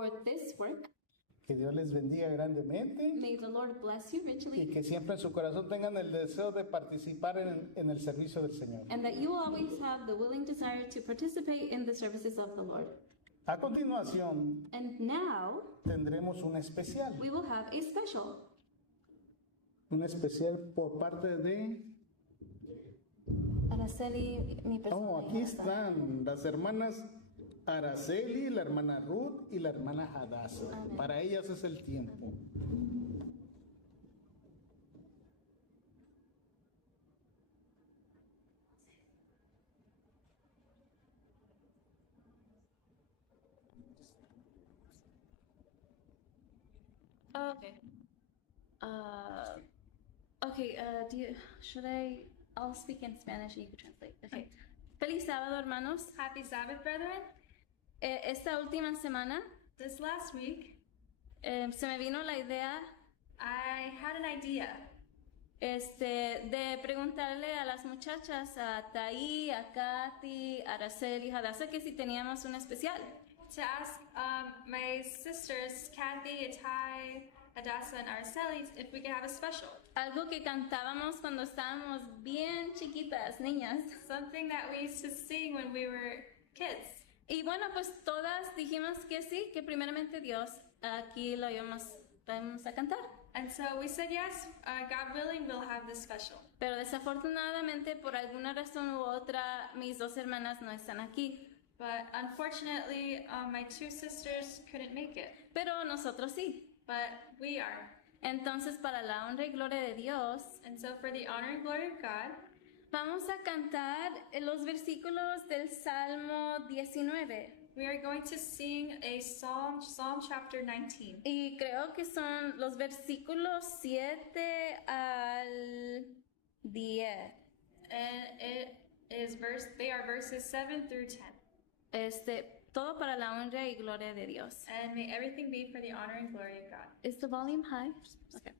for this work. Que Dios les bendiga grandemente May the Lord bless you y richly, que siempre en su corazón tengan el deseo de participar en el servicio del Señor. and that you will always have the willing desire to participate in the services of the Lord. A continuación And now tendremos un especial we will have a special. por parte de... Araceli, mi Oh, aquí están las hermanas Araceli, la hermana Ruth y la hermana Hadassah. Amén. Para ellas es el tiempo. Oh, okay. I'll speak in Spanish and you can translate. Okay. Feliz sábado, hermanos. Happy Sabbath, brethren. Esta última semana This last week, se me vino la idea I had an idea de preguntarle a las muchachas, a Taí, a Katy, a Araceli y Hadassah, que si teníamos un especial. to ask my sisters, Kathy, Atai, Hadassah, and Araceli, if we could have a special. Algo que cantábamos cuando estábamos bien chiquitas, niñas. Something that we used to sing when we were kids. Y bueno, pues todas dijimos que sí, que primeramente Dios, aquí lo vamos a cantar. And so we said, yes, God willing, we'll have this special. Pero desafortunadamente, por alguna razón u otra, mis dos hermanas no están aquí. But unfortunately, my two sisters couldn't make it. Pero nosotros sí. But we are. Entonces, para la honra y gloria de Dios, And so for the honor and glory of God, vamos a cantar los versículos del Salmo 19. we are going to sing a Psalm chapter 19. Y creo que son los versículos 7 al 10. And they are verses 7 through 10. Todo para la honra y gloria de Dios. And may everything be for the honor and glory of God. Is the volume high? Okay.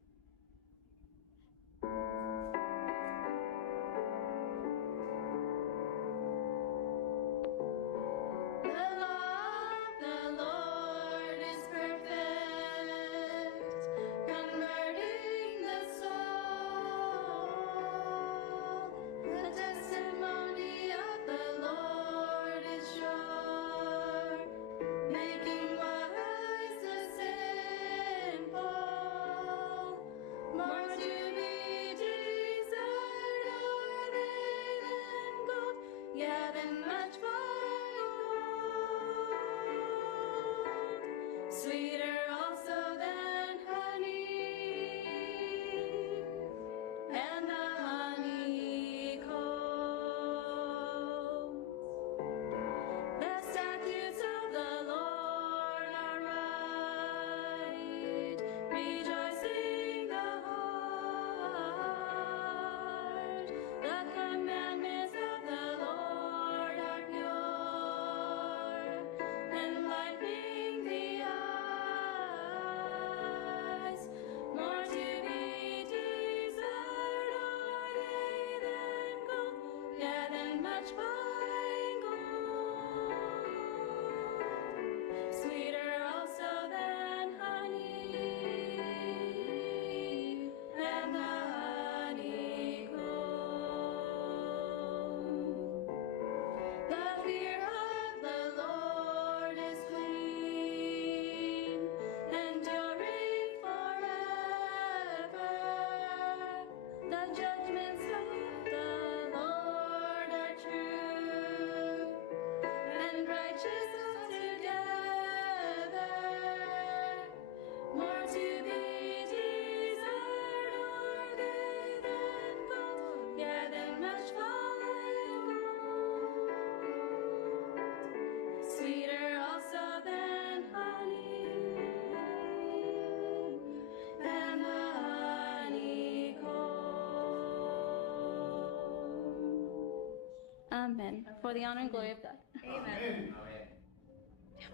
Amen. For the honor and glory of God. Amen. Do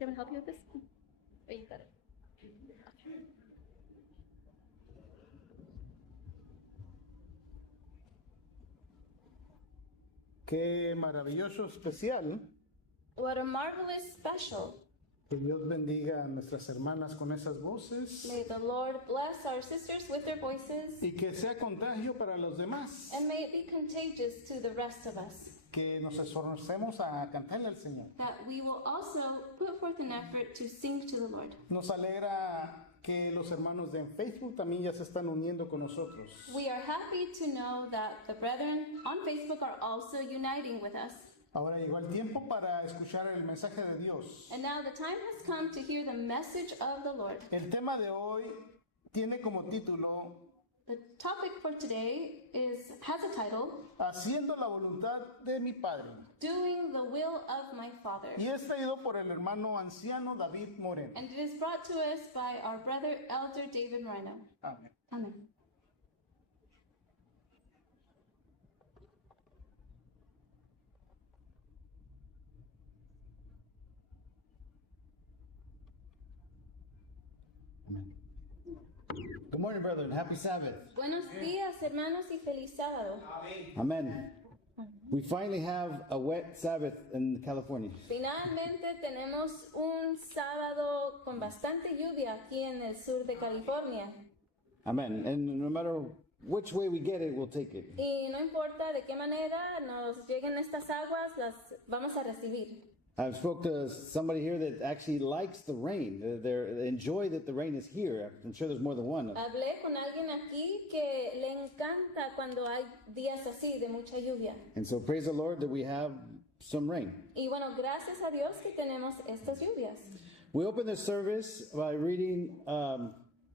you want me to help you with this? Oh, you got it. Okay. Qué maravilloso especial What a marvelous special. Que Dios bendiga a nuestras hermanas con esas voces May the Lord bless our sisters with their voices, y que sea contagio para los demás. and may it be contagious to the rest of us. Que nos esforcemos a cantarle al Señor. That we will also put forth an effort to sing to the Lord. Nos alegra que los hermanos de Facebook también ya se están uniendo con nosotros. We are happy to know that the brethren on Facebook are also uniting with us. Ahora llegó el tiempo para escuchar el mensaje de Dios. And now the time has come to hear the message of the Lord. El tema de hoy tiene como título The topic for today has a title, Haciendo la voluntad de mi Padre. Doing the Will of My Father. Y es traído por el hermano anciano David Moreno. And it is brought to us by our brother, Elder David Moreno. Amén. Amen. Good morning, brethren. Happy Sabbath. Buenos días, hermanos, y feliz sábado. Amen. We finally have a wet Sabbath in California. Finalmente tenemos un sábado con bastante lluvia aquí en el sur de California. Amen. And no matter which way we get it, we'll take it. Y no importa de qué manera nos lleguen estas aguas, las vamos a recibir. I've spoke to somebody here that actually likes the rain. They enjoy that the rain is here. I'm sure there's more than one. Hablé con alguien aquí que le encanta cuando hay días así de mucha lluvia. And so praise the Lord that we have some rain. Y bueno, gracias a Dios que tenemos estas lluvias. We open the service by reading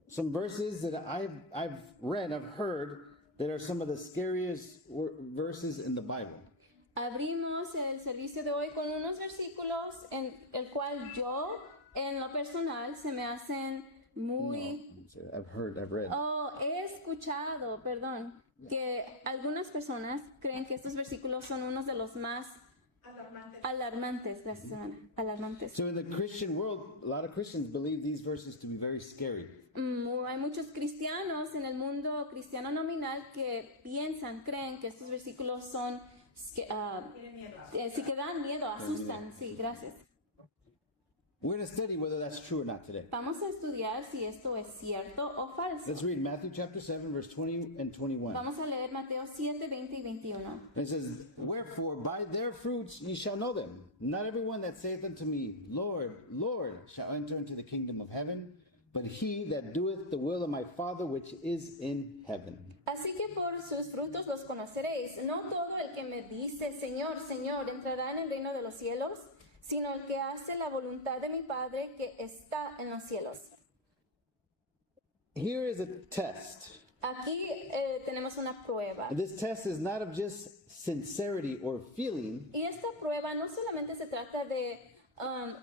some verses that I've read, I've heard, that are some of the scariest verses in the Bible. Abrimos el servicio de hoy con unos versículos en el cual yo, en lo personal, se me hacen muy... No, I've read. Oh, he escuchado, perdón, que algunas personas creen que estos versículos son unos de los más alarmantes. Gracias, hermana. Alarmantes. So in the Christian world, a lot of Christians believe these verses to be very scary. Hay muchos cristianos en el mundo cristiano nominal que creen que estos versículos son... sí que dan miedo, asustan. Sí, gracias. We're going to study whether that's true or not today. Vamos a estudiar si esto es cierto o falso. Let's read Matthew chapter 7, verse 20 and 21. Vamos a leer Mateo 7, 20 y 21. It says, Wherefore by their fruits ye shall know them. Not everyone that saith unto me, Lord, Lord, shall enter into the kingdom of heaven, but he that doeth the will of my Father which is in heaven. Así que por sus frutos los conoceréis. No todo el que me dice, Señor, Señor, entrará en el reino de los cielos, sino el que hace la voluntad de mi Padre que está en los cielos. Here is a test. Aquí tenemos una prueba. This test is not of just sincerity or feeling, Y esta prueba no solamente se trata de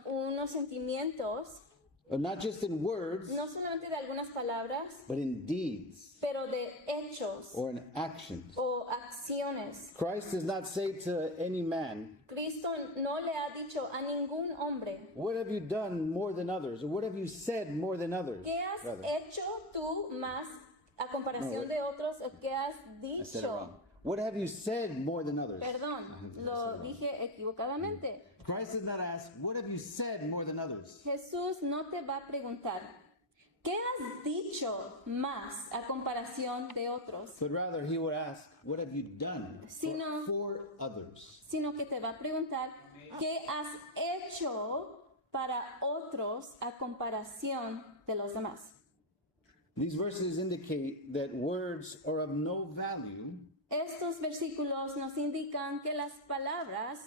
unos sentimientos, or not just in words, no solamente de algunas palabras, but in deeds pero de hechos or in actions. o acciones. Christ does not say to any man, Cristo no le ha dicho a ningún hombre, what have you done more than others? Or what have you said more than others? ¿qué has Rather, hecho tú más a comparación de otros o qué has I said it dicho? wrong. What have you said more than others? Perdón, lo dije equivocadamente. Christ does not ask, what have you said more than others? Jesús no te va a preguntar, ¿qué has dicho más a comparación de otros? But rather, he would ask, what have you done Sino- for others? Sino que te va a preguntar, ¿qué has hecho para otros a comparación de los demás? These verses indicate that words are of no value Estos versículos nos indican que las palabras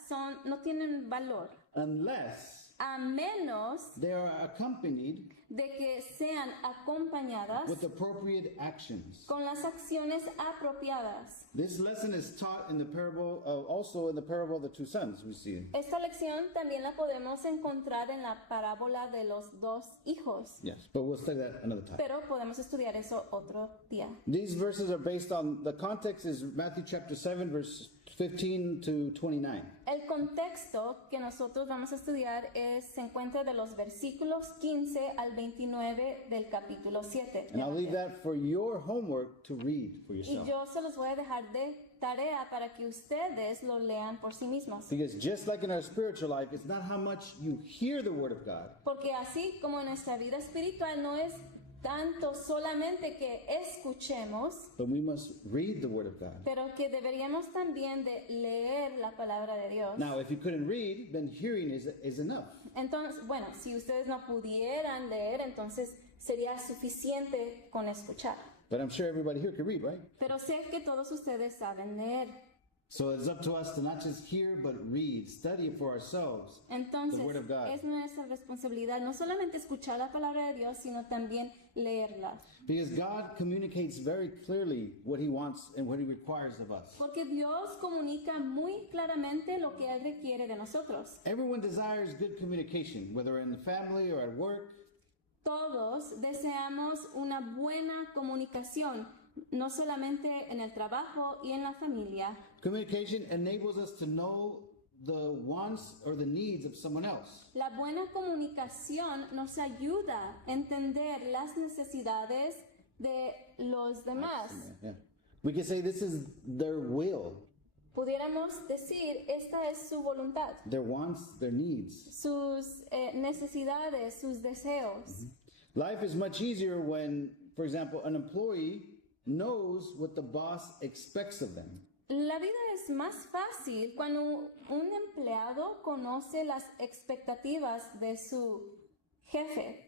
no tienen valor, unless a menos they are accompanied de que sean acompañadas with appropriate actions. con las acciones apropiadas. This lesson is taught in the parable, also in the parable of the two sons we see. Esta lección también la podemos encontrar en la parábola de los dos hijos, Yes, but we'll study that another time. pero podemos estudiar eso otro día. These verses are based on, the context is Matthew chapter 7, verse 15 to 29. El contexto que nosotros vamos a estudiar se encuentra de los versículos 15 al 29 del capítulo 7. And I'll leave that for your homework to read for Y yourself. yo se los voy a dejar de tarea para que ustedes lo lean por sí mismos. Because just like in our spiritual life, it's not how much you hear the word of God, Porque así como en nuestra vida espiritual no es tanto solamente que escuchemos, but we must read the word of God. pero que deberíamos también de leer la palabra de Dios. Now, if you couldn't read, then hearing is enough. Entonces, bueno, si ustedes no pudieran leer, entonces sería suficiente con escuchar. But I'm sure everybody here could read, right? Pero sé que todos ustedes saben leer. So it's up to us to not just hear, but read, study it for ourselves. Entonces, The word of God. es nuestra responsabilidad no solamente escuchar la palabra de Dios, sino también leerla. Because God communicates very clearly what he wants and what he requires of us. Porque Dios comunica muy claramente lo que Él requiere de nosotros. Everyone desires good communication, whether in the family or at work. Todos deseamos una buena comunicación, no solamente en el trabajo y en la familia. Communication enables us to know the wants or the needs of someone else. La buena comunicación nos ayuda a entender las necesidades de los demás. Yeah. We can say this is their will, Pudiéramos decir, esta es su voluntad, their wants, their needs. sus necesidades, sus deseos. Life is much easier when, for example, an employee knows what the boss expects of them. La vida es más fácil cuando un empleado conoce las expectativas de su jefe.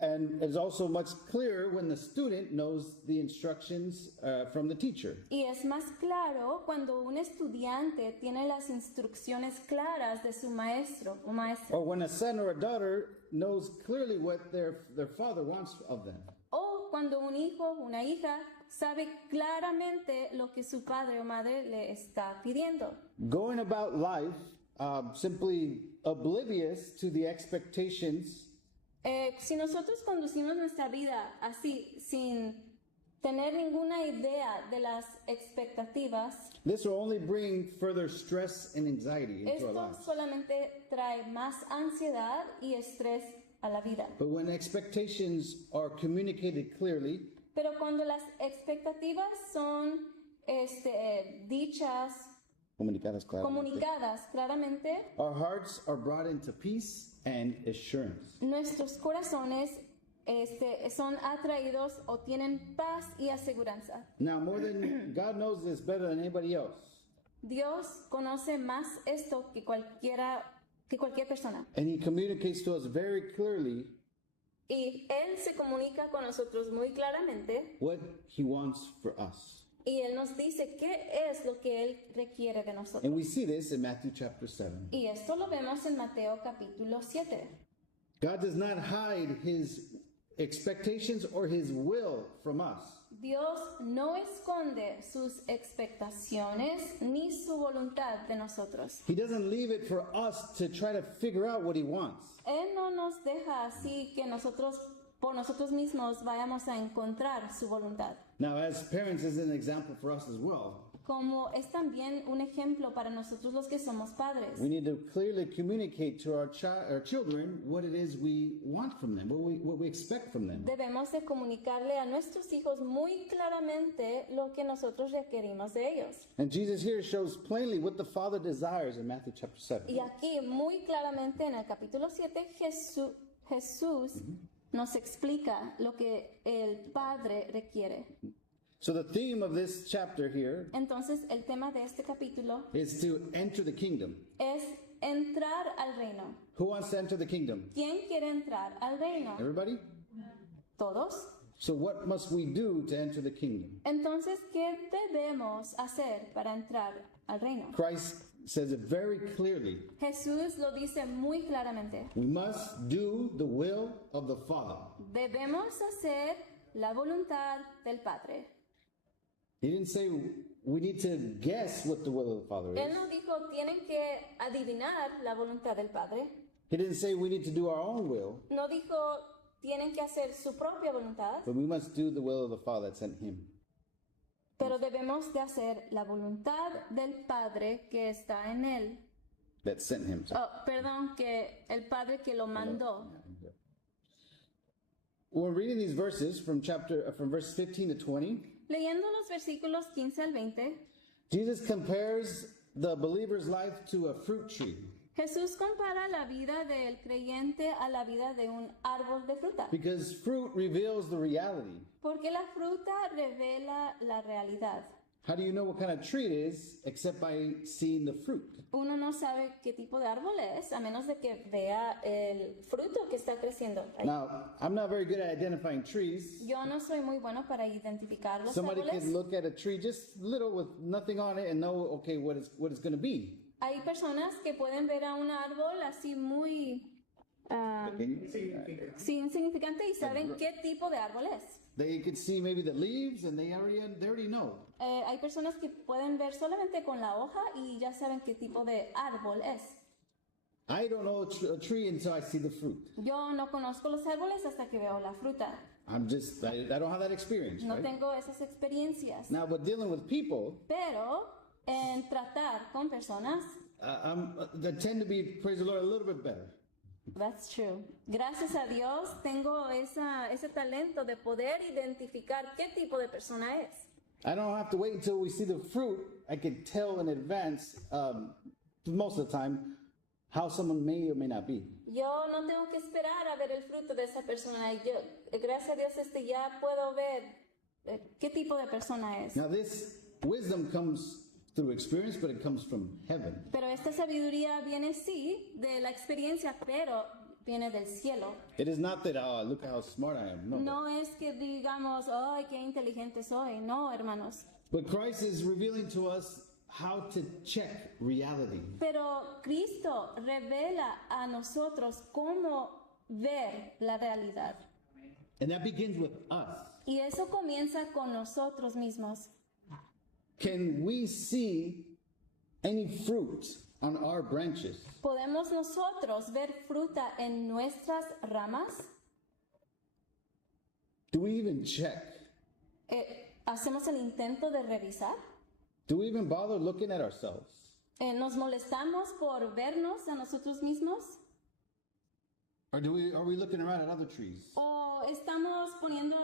And it's also much clearer when the student knows the instructions from the teacher. Y es más claro cuando un estudiante tiene las instrucciones claras de su maestro o maestra. Or when a son or a daughter knows clearly what their father wants of them. O cuando un hijo o una hija sabe claramente lo que su padre o madre le está pidiendo. Going about life simply oblivious to the expectations Si nosotros conducimos nuestra vida así, sin tener ninguna idea de las expectativas, this will only bring further stress and anxiety into our esto lives. solamente trae más ansiedad y estrés a la vida. But when expectations are communicated clearly, Pero cuando las expectativas son dichas, comunicadas claramente, comunicadas claramente, our hearts are brought into peace and assurance. nuestros corazones son atraídos o tienen paz y aseguranza. Now, more than God knows this better than anybody else. Dios conoce más esto que cualquier persona. And he communicates to us very clearly Y Él se comunica con nosotros muy claramente what he wants for us. y Él nos dice qué es lo que Él requiere de nosotros. And we see this in Matthew chapter 7. Y esto lo vemos en Mateo capítulo 7. God does not hide his expectations or his will from us. Dios no esconde sus expectaciones ni su voluntad de nosotros. He doesn't leave it for us to try to figure out what he wants. Él no nos deja así que nosotros por nosotros mismos vayamos a encontrar su voluntad. Now, as parents, is an example for us as well. Como es también un ejemplo para nosotros los que somos padres. We need to clearly communicate to our children what it is we want from them, what we expect from them. Debemos de comunicarle a nuestros hijos muy claramente lo que nosotros requerimos de ellos. And Jesus here shows plainly what the Father desires in Matthew chapter 7. Y aquí muy claramente en el capítulo 7 Jesús nos explica lo que el Padre requiere. So the theme of this chapter here Entonces el tema de este capítulo is to enter the kingdom. es entrar al reino. Who wants to enter the kingdom? ¿Quién quiere entrar al reino? Everybody? ¿Todos? So what must we do to enter the kingdom? Entonces, ¿qué debemos hacer para entrar al reino? Christ says it very clearly. Jesús lo dice muy claramente. We must do the will of the Father. Debemos hacer la voluntad del Padre. He didn't say we need to guess what the will of the Father Él is. no dijo, tienen que adivinar la voluntad del Padre. He didn't say we need to do our own will, No dijo, tienen que hacer su propia voluntad, but we must do the will of the Father that sent him. pero debemos de hacer la voluntad del Padre que está en Él. That sent him. Oh, perdón, que el Padre que lo mandó. When we're reading these verses from verse 15 to 20, Leyendo los versículos 15 al 20, Jesus compares the believer's life to a fruit tree Jesús compara la vida del creyente a la vida de un árbol de fruta, because fruit reveals the reality. porque la fruta revela la realidad. How do you know what kind of tree it is except by seeing the fruit? Uno no sabe qué tipo de árbol es a menos de que vea el fruto que está creciendo ahí. Now, I'm not very good at identifying trees. Yo no soy muy bueno para identificar los Somebody árboles. can look at a tree just little with nothing on it and know, okay, what it's going to be. Hay personas que pueden ver a un árbol así muy sí, insignificante y saben qué tipo de árbol es. They can see maybe the leaves and they already know. Hay personas que pueden ver solamente con la hoja y ya saben qué tipo de árbol es. I don't know a tree until I see the fruit. Yo no conozco los árboles hasta que veo la fruta. I don't have that experience, No right? tengo esas experiencias. Now, but dealing with people, Pero en tratar con personas, they tend to be, praise the Lord, a little bit better. that's true. Gracias a Dios tengo ese talento de poder identificar qué tipo de persona es. I don't have to wait until we see the fruit. I can tell in advance, most of the time, how someone may or may not be. Yo no tengo que esperar a ver el fruto de esa persona. Y yo, gracias a Dios, ya puedo ver qué tipo de persona es. Now, this wisdom comes through experience, but it comes from heaven. Pero esta sabiduría viene sí de la experiencia, pero viene del cielo. It is not that, oh, look how smart I am. No. No es que digamos, ay, qué inteligente soy. No, hermanos. But Christ is revealing to us how to check reality. Pero Cristo revela a nosotros cómo ver la realidad. And that begins with us. Y eso comienza con nosotros mismos. Can we see any fruit on our branches? ¿Podemos nosotros ver fruta en nuestras ramas? Do we even check? ¿Hacemos el intento de revisar? Do we even bother looking at ourselves? ¿Nos molestamos por vernos a nosotros mismos? Or are we looking around at other trees? ¿O estamos poniendo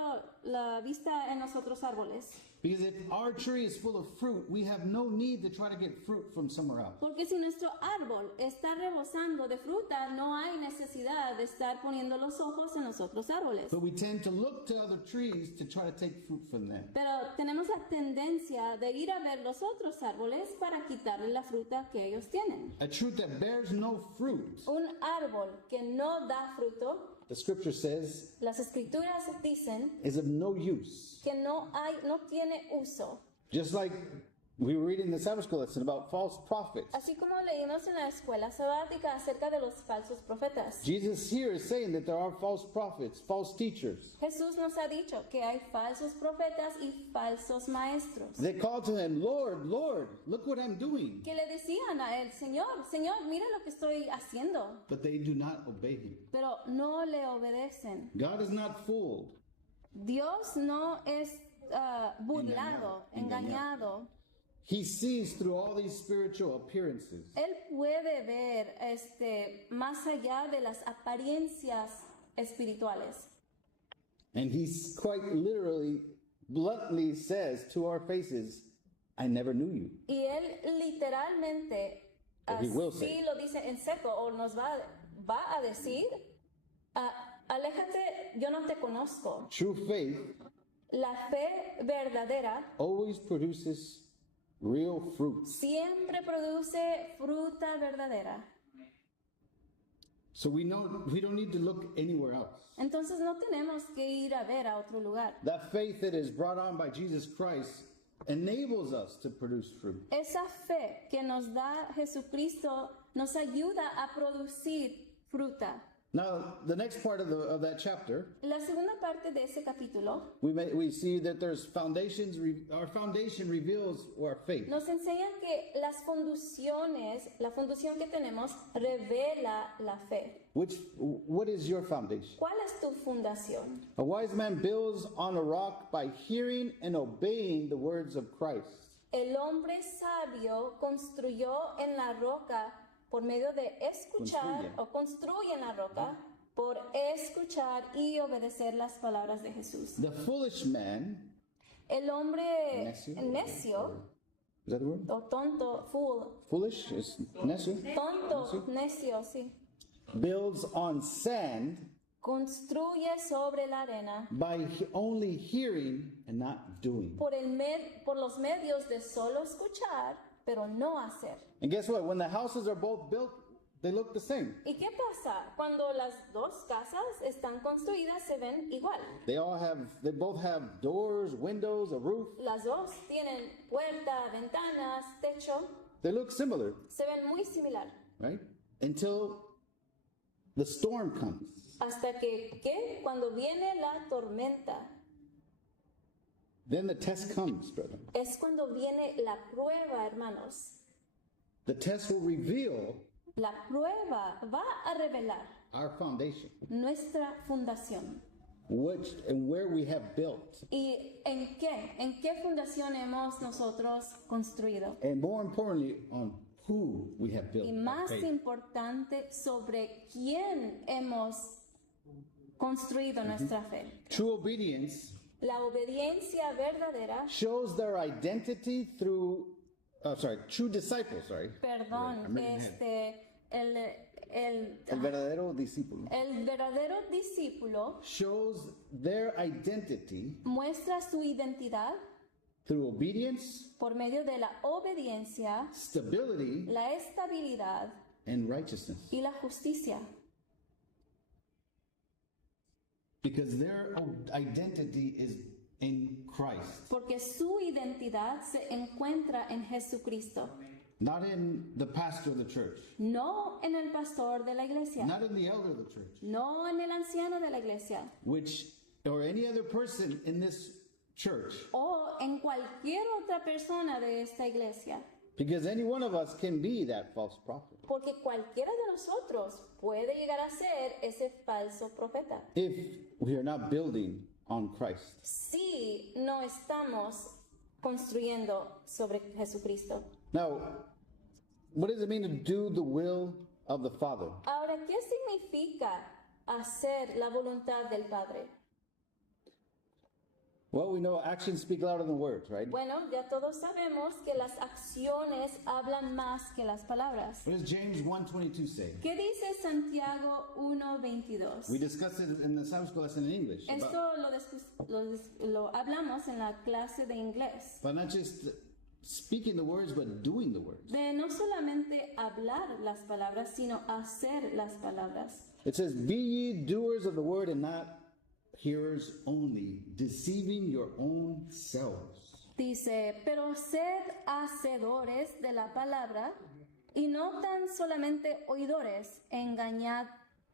la vista en los otros árboles? Because if our tree is full of fruit, we have no need to try to get fruit from somewhere else. Porque si nuestro árbol está rebosando de fruta, no hay necesidad de estar poniendo los ojos en los otros árboles. But we tend to look to other trees to try to take fruit from them. Pero tenemos la tendencia de ir a ver los otros árboles para quitarle la fruta que ellos tienen. A tree that bears no fruit, Un árbol que no da fruto, the scripture says, las escrituras dicen is of no use. que no tiene uso. Just like we were reading in the Sabbath school lesson about false prophets. Así como leímos en la escuela sabática acerca de los falsos profetas. Jesus here is saying that there are false prophets, false teachers. Jesús nos ha dicho que hay falsos profetas y falsos maestros. They call to him, Lord, Lord, look what I'm doing. Que le decían a él, Señor, Señor, mira lo que estoy haciendo. But they do not obey him. Pero no le obedecen. God is not fooled. Dios no es burlado, engañado. He sees through all these spiritual appearances. Él puede ver más allá de las apariencias espirituales. And he quite literally, bluntly says to our faces, I never knew you. Y él literalmente Or he will say. así lo dice en seco o nos va a decir, aléjate, yo no te conozco. True faith La fe verdadera always produces real fruit. siempre produce fruta verdadera. So we know we don't need to look anywhere else. Entonces no tenemos que ir a ver a otro lugar. That faith that is brought on by Jesus Christ enables us to produce fruit. Esa fe que nos da Jesucristo nos ayuda a producir fruta. Now, the next part of that chapter, La segunda parte de ese capítulo we see that there's foundations. Our foundation reveals our faith. nos enseñan que la fundación que tenemos revela la fe. What is your foundation? ¿Cuál es tu fundación? A wise man builds on a rock by hearing and obeying the words of Christ. El hombre sabio construyó en la roca por medio de escuchar o construye en la roca por escuchar y obedecer las palabras de Jesús. The foolish man El hombre Necio. necio Is that the word? o tonto, fool, Foolish is necio. tonto, necio, sí, Builds on sand construye sobre la arena by only hearing and not doing. por los medios de solo escuchar, pero no hacer. And guess what? When the houses are both built, they look the same. ¿Y qué pasa? Cuando las dos casas están construidas se ven igual. They both have doors, windows, a roof. Las dos tienen puerta, ventanas, techo, They look similar, se ven muy similar. right? Until the storm comes. Hasta que, ¿qué? Cuando viene la tormenta, Then the test comes, brother. es cuando viene la prueba, hermanos. The test will reveal La prueba va a revelar our foundation, nuestra fundación. which and where we have built. ¿Y en qué fundación hemos nosotros construido? And more importantly, on who we have built. Y our más faith. importante, sobre quién hemos construido nuestra fe. True obedience La obediencia verdadera, shows their identity through, true disciples, sorry. perdón, I'm reading ahead. El verdadero discípulo el verdadero discípulo shows their identity muestra su identidad through obedience, por medio de la obediencia, stability, la estabilidad and righteousness. y la justicia. Because their identity is in Christ, Porque su identidad se encuentra en Jesucristo, not in the pastor of the church, no en el pastor de la iglesia, not in the elder of the church, no en el anciano de la iglesia, or any other person in this church. o en cualquier otra persona de esta iglesia. Because any one of us can be that false prophet Porque cualquiera de nosotros puede llegar a ser ese falso profeta. if we are not building on Christ. Si no estamos construyendo sobre Jesucristo. Now, what does it mean to do the will of the Father? Ahora, ¿qué significa hacer la voluntad del Padre? Well, we know actions speak louder than words, right? Bueno, ya todos sabemos que las acciones hablan más que las palabras. What does James 1:22 say? ¿Qué dice Santiago 1:22? We discussed it in the Sabbath school lesson in English. Esto lo hablamos en la clase de inglés. But not just speaking the words, but doing the words. De no solamente hablar las palabras, sino hacer las palabras. It says, "Be ye doers of the word and not hearers only, deceiving your own selves." Dice, pero sed hacedores de la palabra y no tan solamente oidores,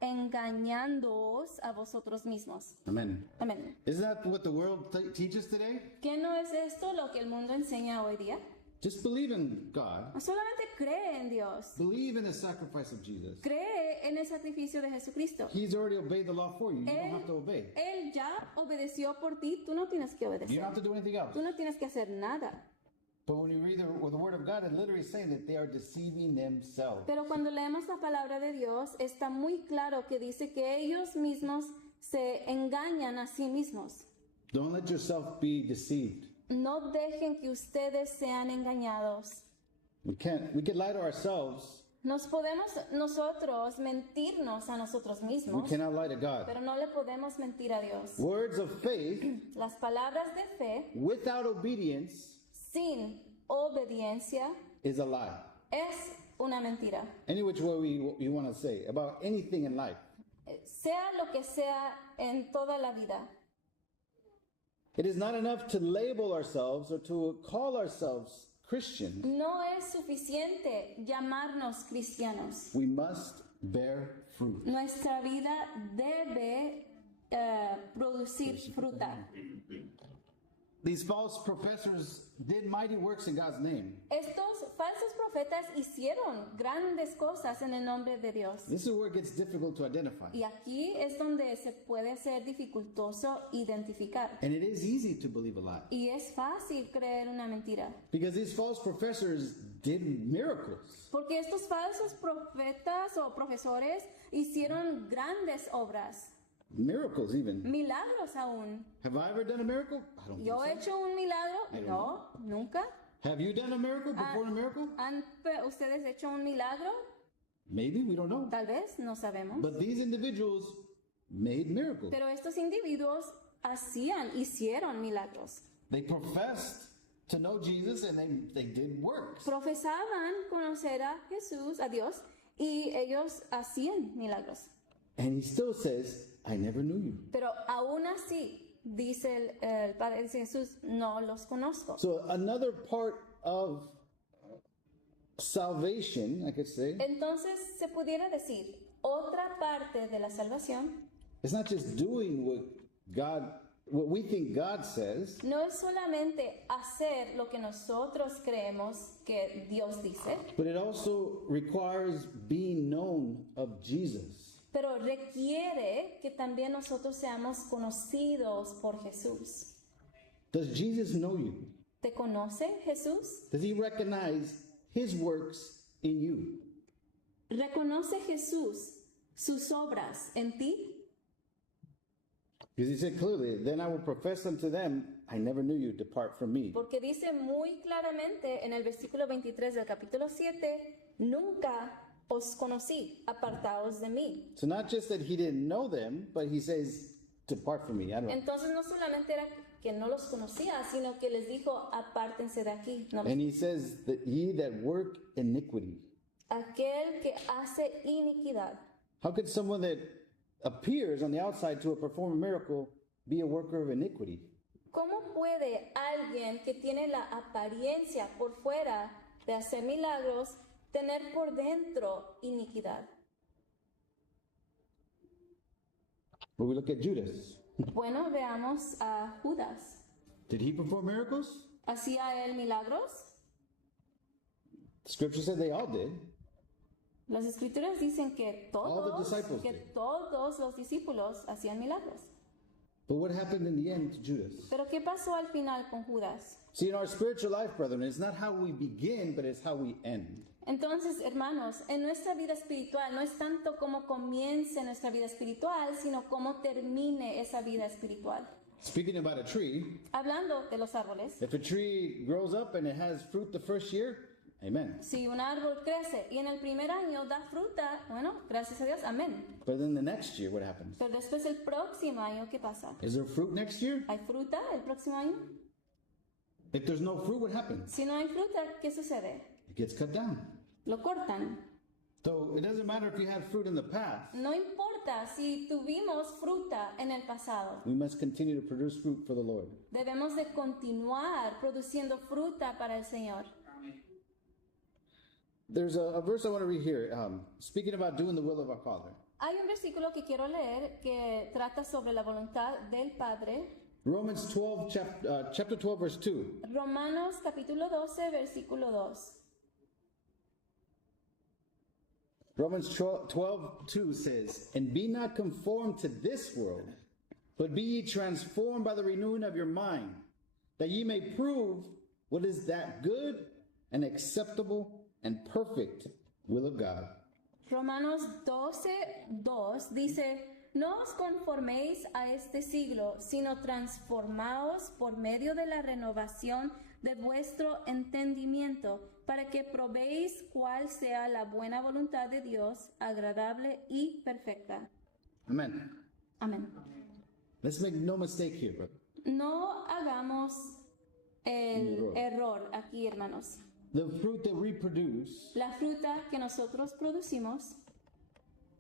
engañándoos a vosotros mismos. Amen. Amén. Isn't that what the world teaches today? ¿Qué no es esto lo que el mundo enseña hoy día? Just believe in God. No solamente cree en Dios, Believe in the sacrifice of Jesus. cree en el sacrificio de Jesucristo. He's already obeyed the law for you. You don't have to obey. Él ya obedeció por ti, tú no tienes que You obedecer. don't have to do anything else. Tú no tienes que hacer nada. But when you read the word of God, it literally saying that they are deceiving themselves. Pero cuando leemos la palabra de Dios, está muy claro que dice que ellos mismos se engañan a sí mismos. Don't let yourself be deceived. No dejen que ustedes sean engañados. We can lie to ourselves. Nos podemos nosotros mentirnos a nosotros We mismos, cannot lie to God. pero no le podemos mentir a Dios. Words of faith Las palabras de fe without obedience sin obediencia is a lie. es una mentira. Any which way you want to say about anything in life. Sea lo que sea en toda la vida. It is not enough to label ourselves or to call ourselves Christians. No es suficiente llamarnos cristianos. We must bear fruit. Nuestra vida debe producir fruta. These false professors did mighty works in God's name. Estos falsos profetas hicieron grandes cosas en el nombre de Dios. This is where it gets difficult to identify. Y aquí es donde se puede ser dificultoso identificar. And it is easy to believe a lie. Y es fácil creer una mentira. Because these false professors did miracles. Porque estos falsos profetas o profesores hicieron grandes obras. miracles even. milagros aún. Have I ever done a miracle? I don't think ¿Yo he so. hecho un milagro? I don't No, nunca. Have you done a miracle, performed a miracle? ¿Han ustedes hecho un milagro? Maybe, we don't know. Tal vez, no sabemos. But these individuals made miracles. Pero estos individuos hicieron milagros. They professed to know Jesus and they did works. Profesaban conocer a Jesús, a Dios, y ellos hacían milagros. And he still says, I never knew you. Pero aún así, dice el Padre de Jesús, no los conozco. So another part of salvation, I could say, Entonces se pudiera decir, otra parte de la salvación it's not just doing what we think God says, no es solamente hacer lo que nosotros creemos que Dios dice, but it also requires being known of Jesus. pero requiere que también nosotros seamos conocidos por Jesús. Does Jesus know you? ¿Te conoce Jesús? Does he recognize his works in you? ¿Reconoce Jesús sus obras en ti? Because he said clearly, then I will profess unto them, I never knew you, depart from me. Porque dice muy claramente en el versículo 23 del capítulo 7, nunca os conocí, apartaos de mí. So not just that he didn't know them, but he says, depart from me. I don't know. Entonces no solamente era que no los conocía, sino que les dijo, apártense de aquí. No, And he says that ye that work iniquity. aquel que hace iniquidad. How could someone that appears on the outside to perform a miracle be a worker of iniquity? ¿Cómo puede alguien que tiene la apariencia por fuera de hacer milagros tener por dentro iniquidad? Well, we look at Judas. Bueno, veamos a Judas. Did he perform miracles? ¿Hacía él milagros? Scripture said they all did. Las escrituras dicen que All the disciples did. todos los discípulos hacían milagros. But what happened in the end to Judas? Pero ¿qué pasó al final con Judas? See, in our spiritual life, brethren, it's not how we begin, but it's how we end. Entonces, hermanos, en nuestra vida espiritual no es tanto cómo comience nuestra vida espiritual, sino cómo termine esa vida espiritual. Speaking about a tree, Hablando de los árboles, if a tree grows up and it has fruit the first year, amen. si un árbol crece y en el primer año da fruta, bueno, gracias a Dios, amén. But then the next year, what happens? Pero después el próximo año, ¿qué pasa? Is there fruit next year? ¿Hay fruta el próximo año? If there's no fruit, what happens? Si no hay fruta, ¿qué sucede? It gets cut down. Lo cortan. So it doesn't matter if you had fruit in the past. No importa si tuvimos fruta en el pasado. We must continue to produce fruit for the Lord. Debemos de continuar produciendo fruta para el Señor. There's a verse I want to read here, speaking about doing the will of our Father. Hay un versículo que quiero leer que trata sobre la voluntad del Padre. Romans 12, chapter 12, verse 2. Romanos capítulo 12, versículo 2. Romans 12, 2 says, and be not conformed to this world, but be ye transformed by the renewing of your mind, that ye may prove what is that good and acceptable and perfect will of God. Romanos 12, 2 dice, no os conforméis a este siglo, sino transformaos por medio de la renovación de vuestro entendimiento, para que probéis cuál sea la buena voluntad de Dios, agradable y perfecta. Amen. Amén. Let's make no mistake here, brother. No hagamos el error aquí, hermanos. The fruit that we produce La fruta que nosotros producimos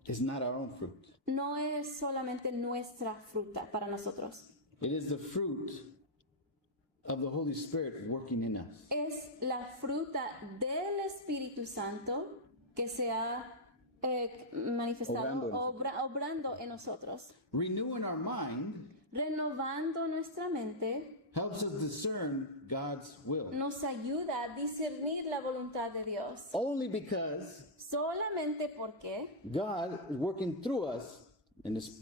is not our own fruit. no es solamente nuestra fruta para nosotros. It is the fruit of the Holy Spirit working in us. Es la fruta del Espíritu Santo que se ha manifestado, obrando en nosotros. Renewing our mind Renovando nuestra mente helps us discern God's will. nos ayuda a discernir la voluntad de Dios. Only because Solamente porque, God is working through us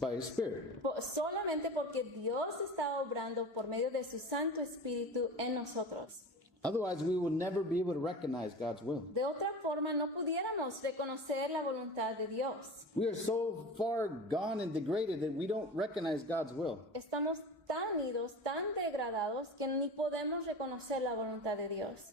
by His Spirit. solamente porque Dios está obrando por medio de su Santo Espíritu en nosotros. Otherwise, we will never be able to recognize God's will. De otra forma, no pudiéramos reconocer la voluntad de Dios. We are so far gone and degraded that we don't recognize God's will. Estamos tan idos, tan degradados, que ni podemos reconocer la voluntad de Dios.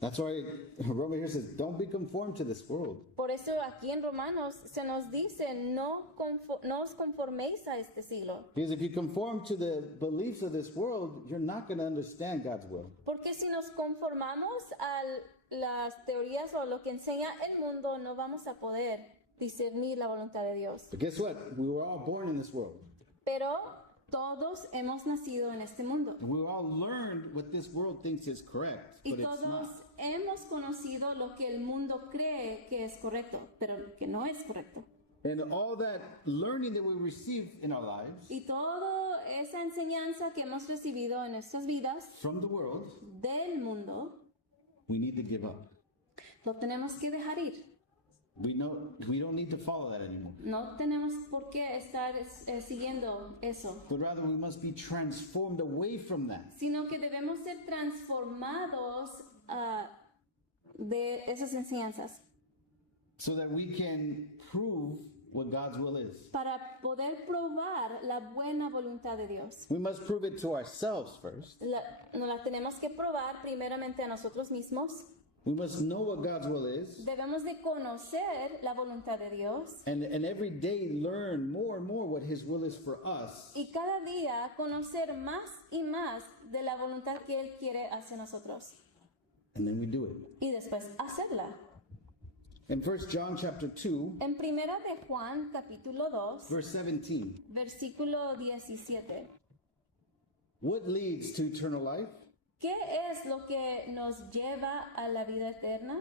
That's why Romans here says, don't be conformed to this world. Por eso aquí en Romanos se nos dice, no os conforméis a este siglo. Because if you conform to the beliefs of this world, you're not going to understand God's will. Porque si nos conformamos a las teorías o lo que enseña el mundo, no vamos a poder discernir la voluntad de Dios. But guess what? We were all born in this world. Pero todos hemos nacido en este mundo. And we all learned what this world thinks is correct, Y but it's todos not. hemos conocido lo que el mundo cree que es correcto, pero que no es correcto. And all that learning that we receive in our lives Y toda esa enseñanza que hemos recibido en nuestras vidas from the world, del mundo, we need to give up. lo tenemos que dejar ir. We don't need to follow that anymore. No tenemos por qué estar siguiendo eso, But rather we must be transformed away from that. sino que debemos ser transformados de esas enseñanzas So that we can prove what God's will is. para poder probar la buena voluntad de Dios. We must prove it to ourselves first. Nos la tenemos que probar primeramente a nosotros mismos. We must know what God's will is. Debemos de conocer la voluntad de Dios And every day learn more and more what His will is for us. y cada día conocer más y más de la voluntad que Él quiere hacia nosotros And then we do it. y después hacerla. In 1 John chapter 2, En primera de Juan capítulo 2, verse 17, versículo 17. what leads to eternal life? ¿Qué es lo que nos lleva a la vida eterna?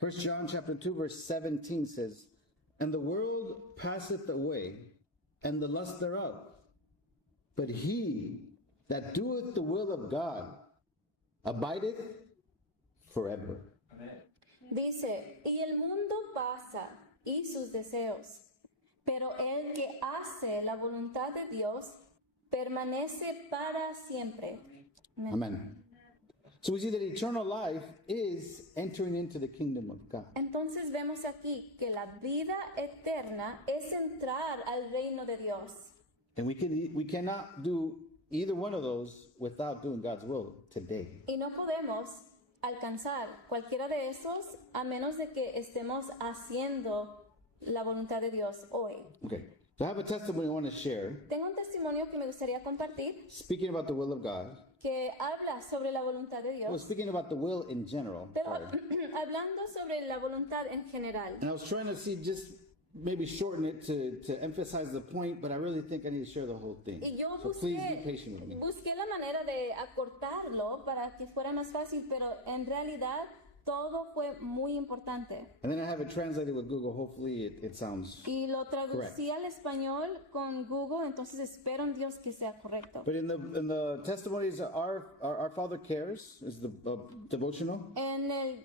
1 John chapter 2, verse 17 says, And the world passeth away, and the lust thereof. But he that doeth the will of God abideth forever. Dice, y el mundo pasa y sus deseos, pero el que hace la voluntad de Dios permanece para siempre. Amén. Amen. So we see that eternal life is entering into the kingdom of God. Entonces vemos aquí que la vida eterna es entrar al reino de Dios. And we cannot do either one of those without doing God's will today. Y no podemos alcanzar cualquiera de esos a menos de que estemos haciendo la voluntad de Dios hoy. Okay. So I have a testimony I want to share, Tengo un testimonio que me gustaría compartir speaking about the will of God. que habla sobre la voluntad de Well, Dios, speaking about the will in general. pero Sorry. hablando sobre la voluntad en general. And I was trying to see just maybe shorten it to emphasize the point, but I really think I need to share the whole thing. Y yo So please be patient with me. busqué la manera de acortarlo para que fuera más fácil, pero en realidad todo fue muy importante. And then I have it translated with Google. Hopefully it sounds. Y lo traducí al español con Google, entonces espero en Dios que sea correcto. But in the testimonies, our Father Cares is the devotional. En el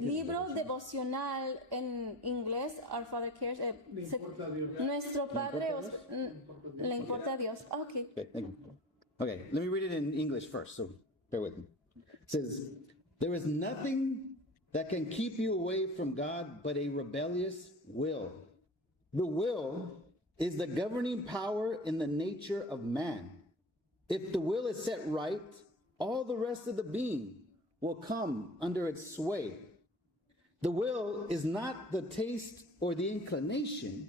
libro devocional en inglés, Our Father Cares, nuestro Padre le importa a Dios. Okay. Okay, thank you. Okay, let me read it in English first, so bear with me. It says, There is nothing that can keep you away from God but a rebellious will. The will is the governing power in the nature of man. If the will is set right, all the rest of the being will come under its sway. The will is not the taste or the inclination,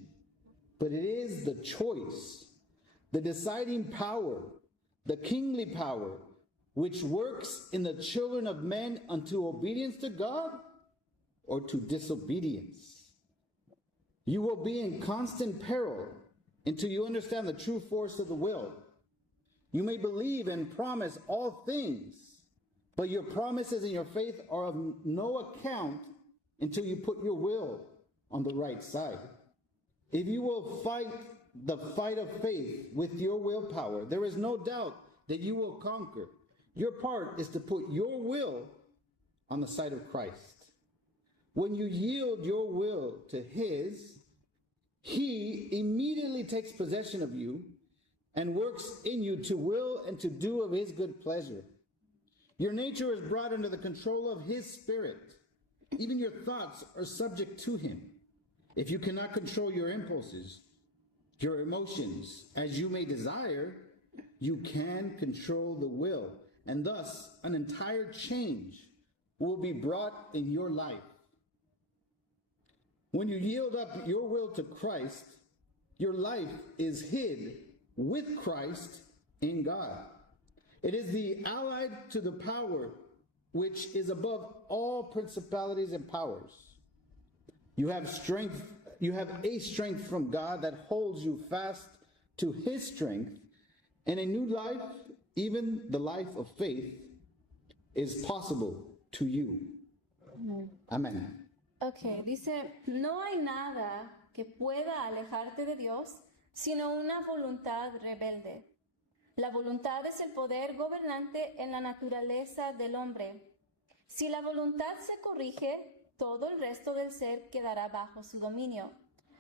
but it is the choice, the deciding power, the kingly power, which works in the children of men unto obedience to God or to disobedience. You will be in constant peril until you understand the true force of the will. You may believe and promise all things, but your promises and your faith are of no account until you put your will on the right side. If you will fight the fight of faith with your willpower, there is no doubt that you will conquer. Your part is to put your will on the side of Christ. When you yield your will to His, He immediately takes possession of you and works in you to will and to do of his good pleasure. Your nature is brought under the control of his Spirit. Even your thoughts are subject to him. If you cannot control your impulses, your emotions, as you may desire, you can control the will, and thus an entire change will be brought in your life. When you yield up your will to Christ, your life is hid with Christ in God. It is the allied to the power which is above all principalities and powers. You have a strength from God that holds you fast to his strength, and a new life, even the life of faith, is possible to you. Amen. Ok, dice, no hay nada que pueda alejarte de Dios, sino una voluntad rebelde. La voluntad es el poder gobernante en la naturaleza del hombre. Si la voluntad se corrige, todo el resto del ser quedará bajo su dominio.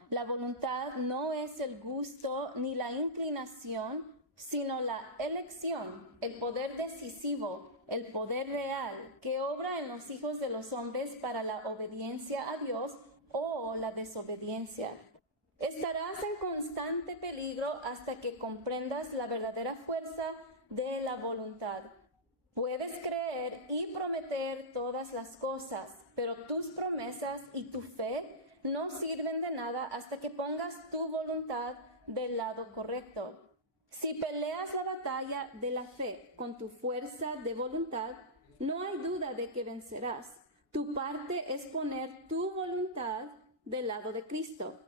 La voluntad no es el gusto ni la inclinación, sino la elección, el poder decisivo, el poder real que obra en los hijos de los hombres para la obediencia a Dios o la desobediencia. Estarás en constante peligro hasta que comprendas la verdadera fuerza de la voluntad. Puedes creer y prometer todas las cosas, pero tus promesas y tu fe no sirven de nada hasta que pongas tu voluntad del lado correcto. Si peleas la batalla de la fe con tu fuerza de voluntad, no hay duda de que vencerás. Tu parte es poner tu voluntad del lado de Cristo.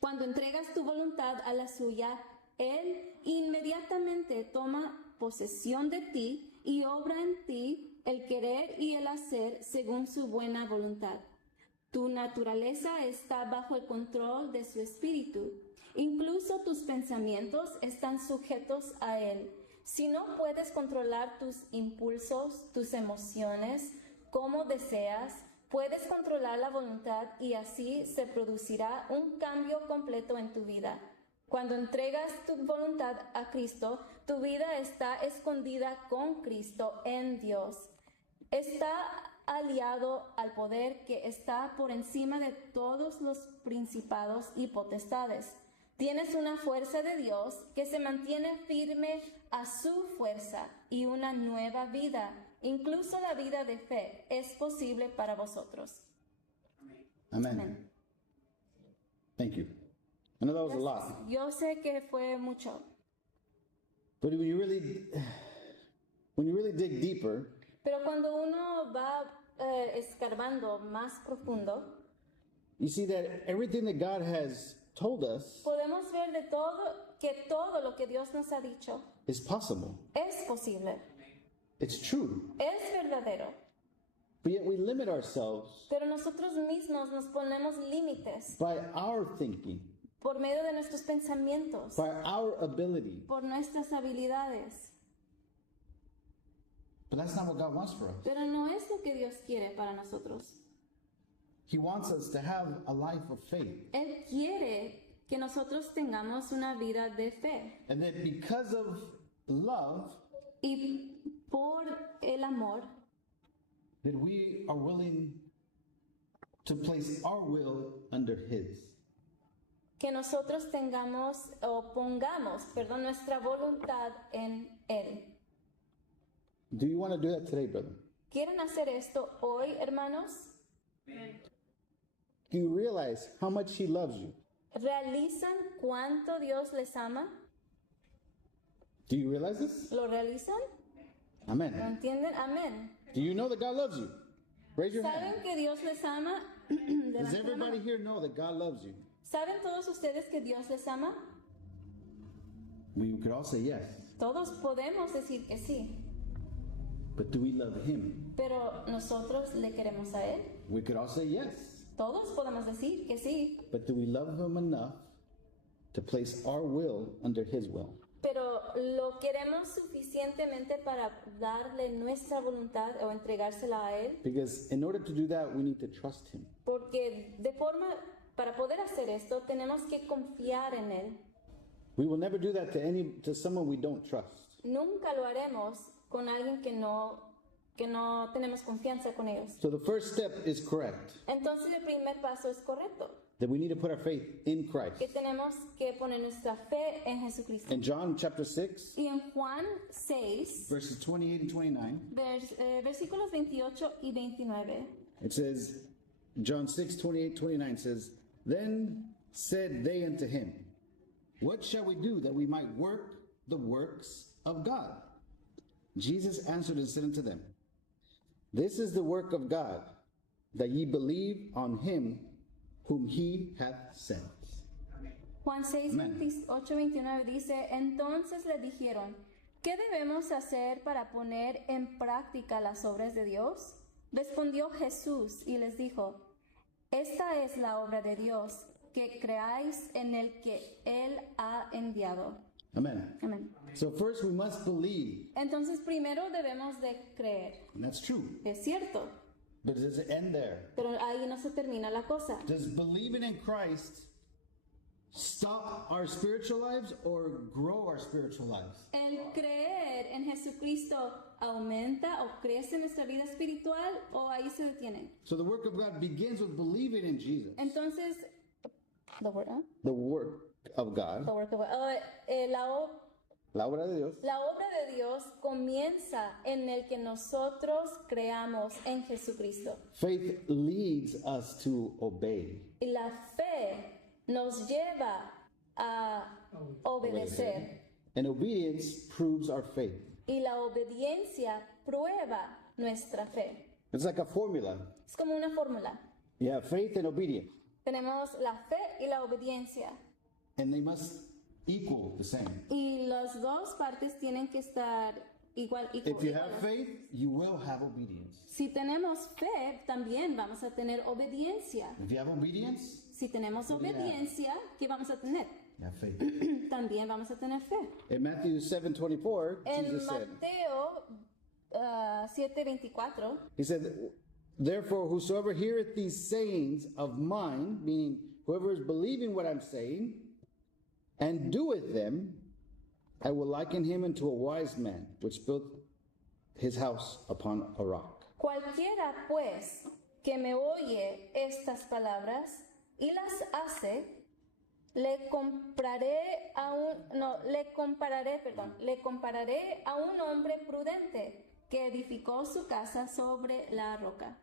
Cuando entregas tu voluntad a la suya, Él inmediatamente toma posesión de ti y obra en ti el querer y el hacer según su buena voluntad. Tu naturaleza está bajo el control de su espíritu. Incluso tus pensamientos están sujetos a Él. Si no puedes controlar tus impulsos, tus emociones, como deseas, puedes controlar la voluntad y así se producirá un cambio completo en tu vida. Cuando entregas tu voluntad a Cristo, tu vida está escondida con Cristo en Dios. Está aliado al poder que está por encima de todos los principados y potestades. Tienes una fuerza de Dios que se mantiene firme a su fuerza y una nueva vida, incluso la vida de fe, es posible para vosotros. Amen. Amén. Thank you. I know that was a lot. Yo sé que fue mucho, But when you really dig deeper, pero cuando uno va escarbando más profundo, you see that everything that God has told us podemos ver de todo lo que Dios nos ha dicho is possible. es posible, It's true. es verdadero. But yet we limit ourselves Pero nosotros mismos nos ponemos límites by our thinking, por medio de nuestros pensamientos, by our ability. por nuestras habilidades. But that's not what God wants for us. Pero no es lo que Dios quiere para nosotros. He wants us to have a life of faith. Él quiere que nosotros tengamos una vida de fe. And that because of love, Y por el amor, that we are willing to place our will under His. que nosotros pongamos nuestra voluntad en Él. Do you want to do that today, brother? ¿Quieren hacer esto hoy, hermanos? Do you realize how much He loves you? ¿Realizan cuánto Dios les ama? Do you realize this? ¿Lo realizan? ¿Lo Amen. entienden? Amén. Do you know that God loves you? Raise your hand. ¿Saben que Dios les ama? Does Levanten la everybody mano. here know that God loves you? ¿Saben todos ustedes que Dios les ama? We could all say yes. Todos podemos decir que sí, But do we love Him? pero nosotros le queremos a Él. We could all say yes. Todos podemos decir que sí, But do we love Him enough to place our will under His will? pero lo queremos suficientemente para darle nuestra voluntad o entregársela a Él, Because in order to do that, we need to trust Him. porque para poder hacer esto tenemos que confiar en Él. We will never do that to someone we don't trust. Nunca lo haremos con alguien que no tenemos confianza con ellos. So the first step is correct, Entonces el primer paso es correcto, that we need to put our faith in Christ. que tenemos que poner nuestra fe en Jesucristo. In John chapter 6, Y en Juan 6, verses 28 and 29, versículos 28 y 29, it says, John 6, 28, 29 says, Then said they unto him, What shall we do that we might work the works of God? Jesus answered and said unto them, This is the work of God, that ye believe on him whom he hath sent. Juan 6, Amén. 28, 29 dice, entonces le dijeron, ¿qué debemos hacer para poner en práctica las obras de Dios? Respondió Jesús y les dijo, esta es la obra de Dios, que creáis en el que Él ha enviado. Amen. Amén. So first we must believe, Entonces primero debemos de creer. and that's true. Es cierto, But does it end there? pero ahí no se termina la cosa. Does believing in Christ stop our spiritual lives or grow our spiritual lives? ¿El creer en Jesucristo aumenta o crece en nuestra vida espiritual o ahí se detiene? So the work of God begins with believing in Jesus. Entonces, the word, huh? The work of God, The work of God. la obra de Dios, La obra de Dios comienza en el que nosotros creamos en Jesucristo. faith leads us to obey. Y la fe nos lleva a obedecer. And obedience proves our faith. Y la obediencia prueba nuestra fe. It's like a formula. Es como una fórmula. You have faith and obedience, Tenemos la fe y la obediencia. and they must equal the same. Y las dos partes tienen que estar igual. If you have iguales. faith, you will have obedience. Si tenemos fe, también vamos a tener obediencia. If you have obedience, Si tenemos obediencia, ¿qué vamos a tener? you have faith. También vamos a tener fe. In Matthew 7:24, En Jesus said, Mateo 7:24, He said, Therefore, whosoever heareth these sayings of mine, meaning whoever is believing what I'm saying, and doeth them, I will liken him unto a wise man, which built his house upon a rock. cualquiera pues que me oye estas palabras y las hace, le compararé a un hombre prudente que edificó su casa sobre la roca.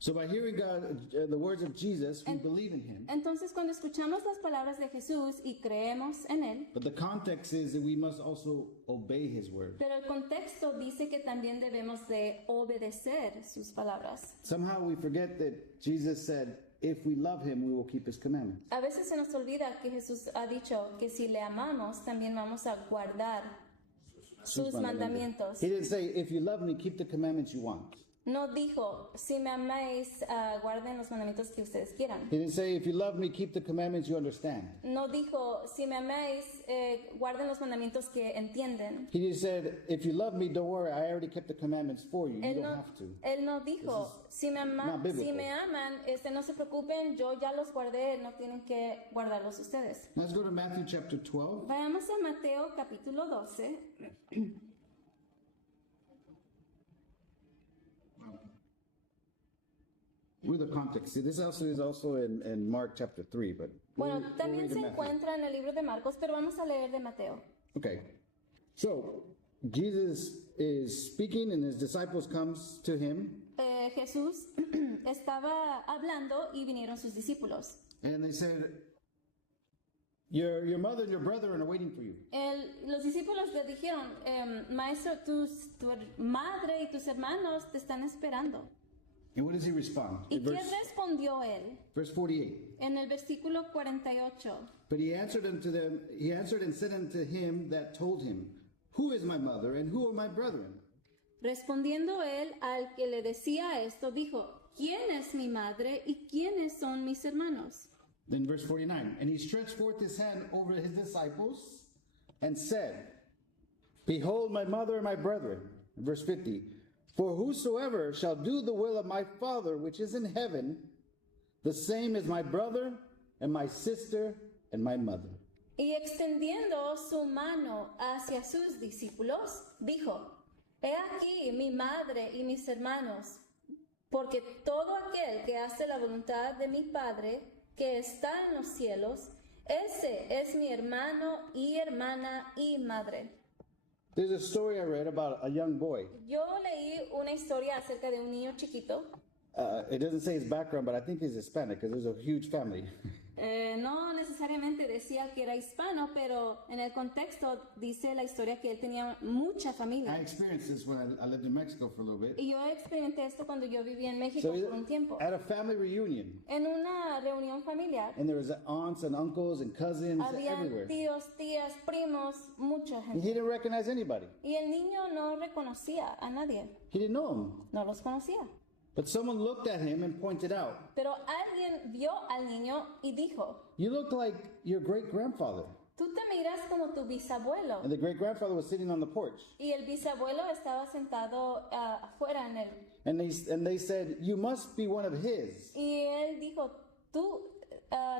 So by hearing God, the words of Jesus, we believe in him. Entonces, cuando escuchamos las palabras de Jesús y creemos en él, But the context is that we must also obey his word. pero el contexto dice que también debemos de obedecer sus palabras. Somehow we forget that Jesus said, if we love him, we will keep his commandments. A veces se nos olvida que Jesús ha dicho que si le amamos, también vamos a guardar sus mandamientos. He didn't say, if you love me, keep the commandments you want. No dijo, si me amáis, guarden los mandamientos que ustedes quieran. He didn't say, if you love me, keep the commandments you understand. No dijo, si me amáis, guarden los mandamientos que entienden. He just said, if you love me, don't worry, I already kept the commandments for you. You don't have to. Él no dijo, si me, not biblical. si me aman, no se preocupen, yo ya los guardé, no tienen que guardarlos ustedes. Let's go to Matthew chapter 12. Vayamos a Mateo capítulo 12. With the context. See, this also is also in Mark chapter 3, but Bueno, we'll también read se in Matthew. encuentra en el libro de Marcos, pero vamos a leer de Mateo. Okay. So, Jesus is speaking and his disciples comes to him Jesús estaba hablando y vinieron sus discípulos. and they said, your mother and your brethren are waiting for you. Los discípulos le dijeron, maestro, tu madre y tus hermanos te están esperando. And what does he respond? ¿Y In qué respondió él? verse 48. En el versículo 48. But he answered and said unto him that told him, Who is my mother and who are my brethren? Respondiendo él al que le decía esto, dijo, ¿quién es mi madre y quiénes son mis hermanos? Then verse 49, and he stretched forth his hand over his disciples and said, Behold my mother and my brethren. And verse 50, For whosoever shall do the will of my Father which is in heaven, the same is my brother and my sister and my mother. Y extendiendo su mano hacia sus discípulos, dijo, He aquí mi madre y mis hermanos, porque todo aquel que hace la voluntad de mi Padre, que está en los cielos, ese es mi hermano y hermana y madre. There's a story I read about a young boy. Yo leí una historia acerca de un niño chiquito. It doesn't say his background, but I think he's Hispanic because there's a huge family. No necesariamente decía que era hispano, pero en el contexto dice la historia que él tenía mucha I familia. experienced this when I lived in Mexico for a little bit. Y yo experimenté esto cuando yo vivía en México So por un tiempo. at a family reunion, En una reunión familiar, and there was aunts and uncles and cousins había everywhere. tíos, tías, primos, mucha And gente. he didn't recognize anybody. Y el niño no reconocía a nadie, He didn't know him. no los conocía. But someone looked at him and pointed out, Pero alguien vio al niño y dijo, "You look like your great-grandfather." tú te miras como tu bisabuelo. And the great-grandfather was sitting on the porch. Y el bisabuelo estaba sentado afuera en él. And they said, "You must be one of his. Y él dijo, tú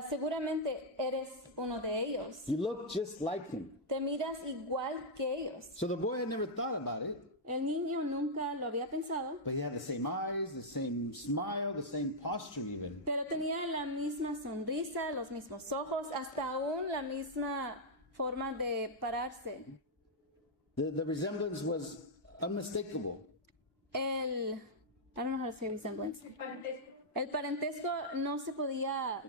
seguramente eres uno de ellos. You look just like him." Te miras igual que ellos. So the boy had never thought about it, El niño nunca lo había pensado, but he had the same eyes, the same smile, the same posture even. pero tenía la misma sonrisa, los mismos ojos, hasta aún la misma forma de pararse. The resemblance was unmistakable. I don't know how to say resemblance. El parentesco no se podía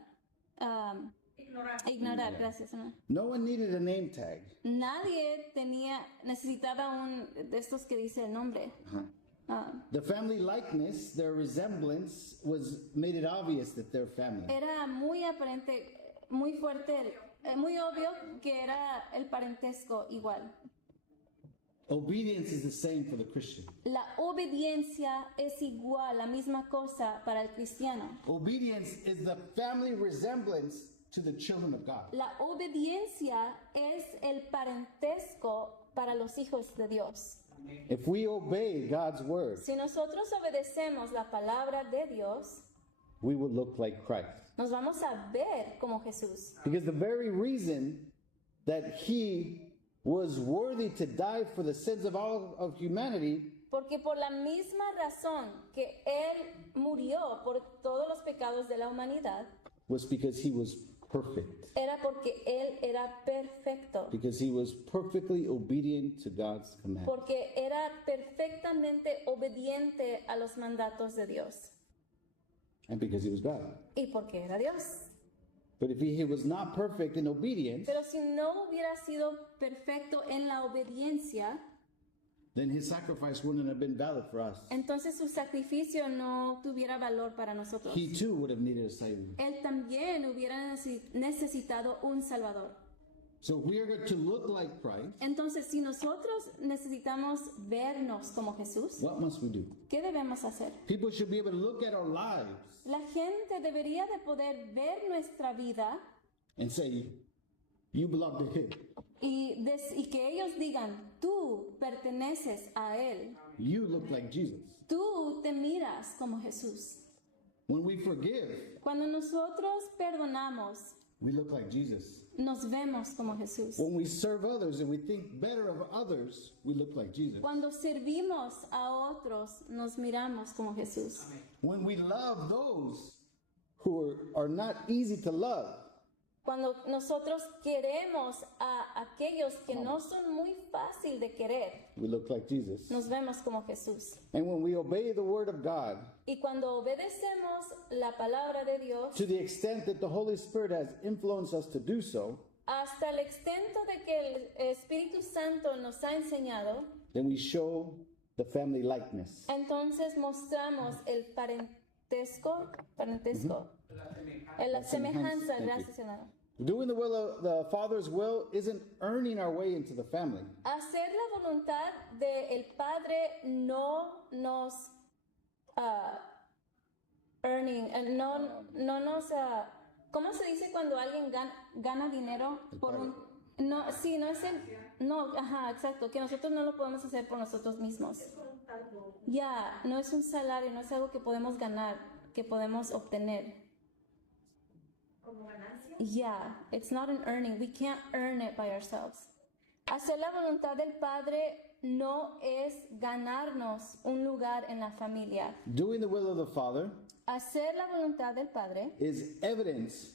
ignorar, gracias. ¿No? No one needed a name tag. Nadie necesitaba un de estos que dice el nombre. The family likeness, their resemblance, made it obvious that they're family. Era muy aparente, muy fuerte, muy obvio que era el parentesco igual. Obedience is the same for the Christian. La obediencia es igual, la misma cosa para el cristiano. Obedience is the family resemblance to the children of God. La obediencia es el parentesco para los hijos de Dios. If we obey God's word, Si nosotros obedecemos la palabra de Dios, we will look like Christ. nos vamos a ver como Jesús. Because the very reason that he was worthy to die for the sins of all of humanity Porque por la misma razón que Él murió por todos los pecados de la humanidad, was because he was perfect. era porque Él era perfecto. Because he was perfectly obedient to God's command. Porque era perfectamente obediente a los mandatos de Dios. And because he was God. Y porque era Dios. But if he was not perfect in obedience, Pero si no hubiera sido perfecto en la obediencia, then his sacrifice wouldn't have been valid for us. entonces su sacrificio no tuviera valor para nosotros. He too would have needed a savior. Él también hubiera necesitado un Salvador. So if we are going to look like Christ, Entonces, si nosotros necesitamos vernos como Jesús, what must we do? ¿qué debemos hacer? People should be able to look at our lives La gente debería de poder ver nuestra vida and say, you belong to him. y que ellos digan, tú perteneces a Él, You look like Jesus. tú te miras como Jesús. When we forgive, Cuando nosotros perdonamos, we look like Jesus. nos vemos como Jesús. When we serve others and we think better of others, we look like Jesus. Cuando servimos a otros, nos miramos como Jesús. When we love those who are not easy to love, Cuando nosotros queremos a aquellos que no son muy fácil de querer, we look like Jesus. nos vemos como Jesús. And when we obey the word of God Y cuando obedecemos la palabra de Dios, to the extent that the Holy Spirit has influenced us to do so, hasta el extento de que el Espíritu Santo nos ha enseñado, then we show the family likeness. entonces mostramos el parentesco, la semejanza, Thank you. gracias hermano. Doing the will of the Father's will isn't earning our way into the family. Hacer la voluntad del Padre no nos ¿cómo se dice cuando alguien gana dinero por un no, sí, no es exacto, que nosotros no lo podemos hacer por nosotros mismos. Ya, no es un salario, no es algo que podemos ganar, que podemos obtener. Yeah, it's not an earning. We can't earn it by ourselves. Hacer la voluntad del Padre no es ganarnos un lugar en la familia. Doing the will of the Father Hacer la voluntad del Padre is evidence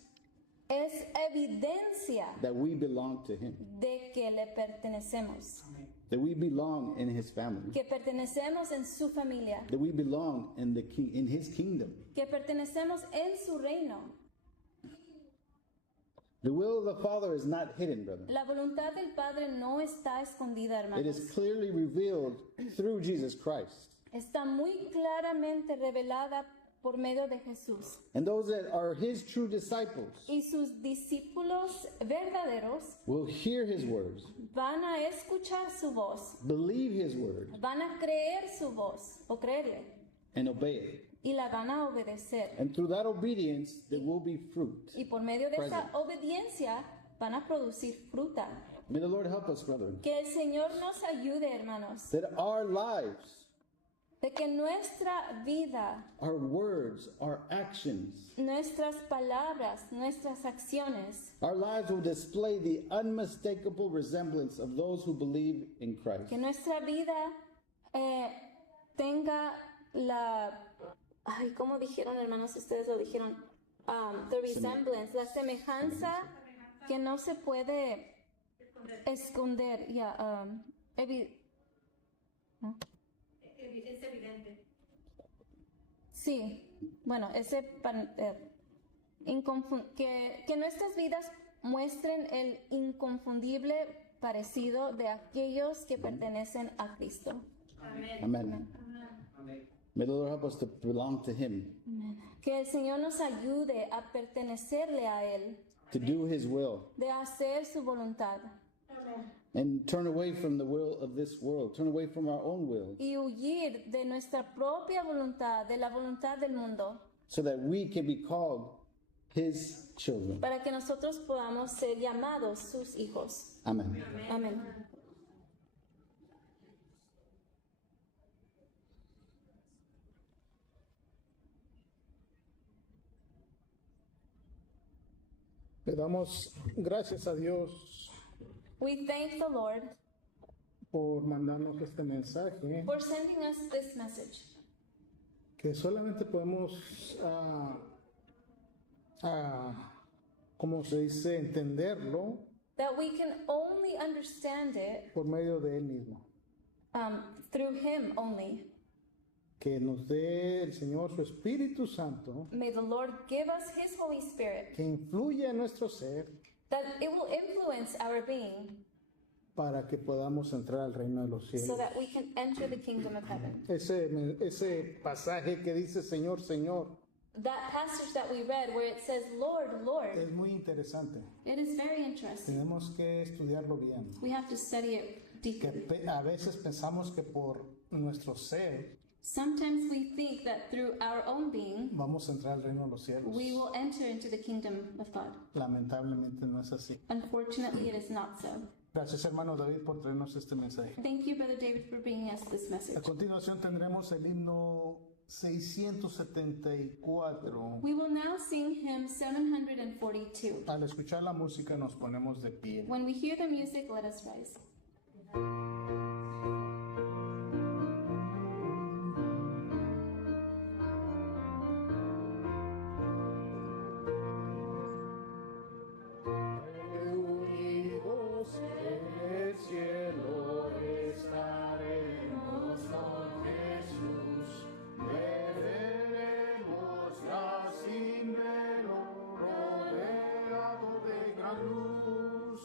es evidencia that we belong to Him, de que le pertenecemos, that we belong in His family, que pertenecemos en su familia, that we belong in His kingdom. que pertenecemos en su reino. The will of the Father is not hidden, brother. La voluntad del Padre no está escondida, It is hermanos. clearly revealed through Jesus Christ. Está muy claramente revelada por medio de Jesús. And those that are His true disciples Y sus discípulos verdaderos will hear His words, van a escuchar su voz, believe His word, van a creer su voz o creerle and obey it. y la van a obedecer. And through that obedience, there will be fruit. Y por medio de esa Present. obediencia van a producir fruta. May the Lord help us, brethren, Que el Señor nos ayude, hermanos, that our lives, de que nuestra vida, our words, our actions, nuestras palabras, nuestras acciones, our lives will display the unmistakable resemblance of those who believe in Christ. que nuestra vida tenga la, ay, ¿cómo dijeron, hermanos? Ustedes lo dijeron, the resemblance, la semejanza que no se puede esconder, ya, Es evidente. sí, bueno, que nuestras vidas muestren el inconfundible parecido de aquellos que pertenecen a Cristo. Amen. May the Lord help us to belong to Him, Que el Señor nos ayude a pertenecerle a Él, to do His will, de hacer su voluntad and turn away from the will of this world, turn away from our own will, y huir de nuestra propia voluntad, de la voluntad del mundo, so that we can be called His children. para que nosotros podamos ser llamados sus hijos. Amen. Amén. Le damos gracias a Dios We thank the Lord por mandarnos este mensaje for sending us this message. que solamente podemos, como se dice, entenderlo That we can only understand it por medio de Él mismo. through Him only. Que nos dé el Señor su Espíritu Santo, May the Lord give us His Holy Spirit, que influya en nuestro ser that it will influence our being para que podamos entrar al reino de los so cielos. that we can enter the kingdom of heaven. Ese pasaje que dice Señor, Señor, That passage that we read where it says, Lord, Lord, es muy interesante. it is very interesting. Tenemos que estudiarlo bien. We have to study it Que deeply. a veces pensamos que por nuestro ser Sometimes we think that through our own being, vamos a entrar al reino de los cielos. we will enter into the kingdom of God. Lamentablemente no es así. Unfortunately, it is not so. Gracias, hermano David, por traernos este mensaje. Thank you, Brother David, for bringing us this message. A continuación tendremos el himno 674. We will now sing hymn 742. Al escuchar la música nos ponemos de pie. When we hear the music, let us rise. Reunidos en el cielo estaremos con Jesús. Veremos nacimiento rodeado de gran luz.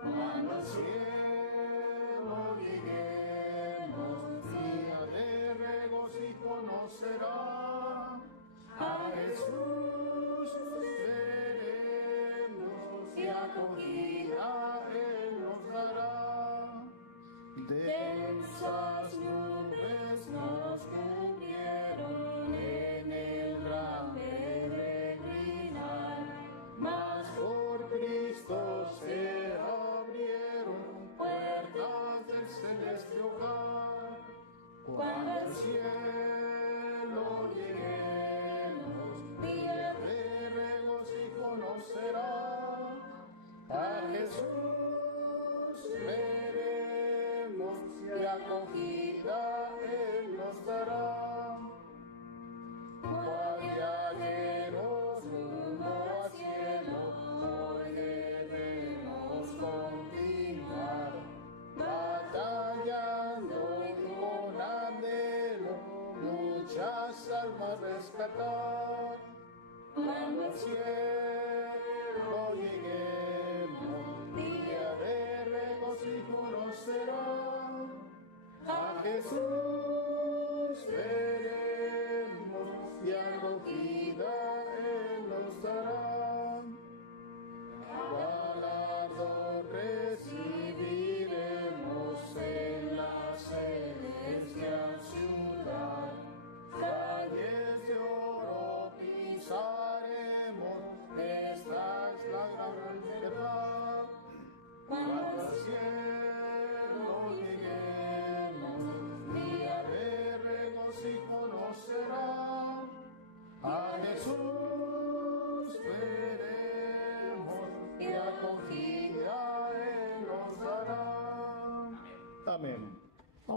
Cuando al cielo lleguemos, día de regocijo nos será. A Jesús veremos y acogida Él nos dará. Densas nubes nos cubrieron en el gran peregrinar, mas por Cristo se abrieron puertas del celeste hogar. Cuando al cielo lleguemos, día de regocijo nos será.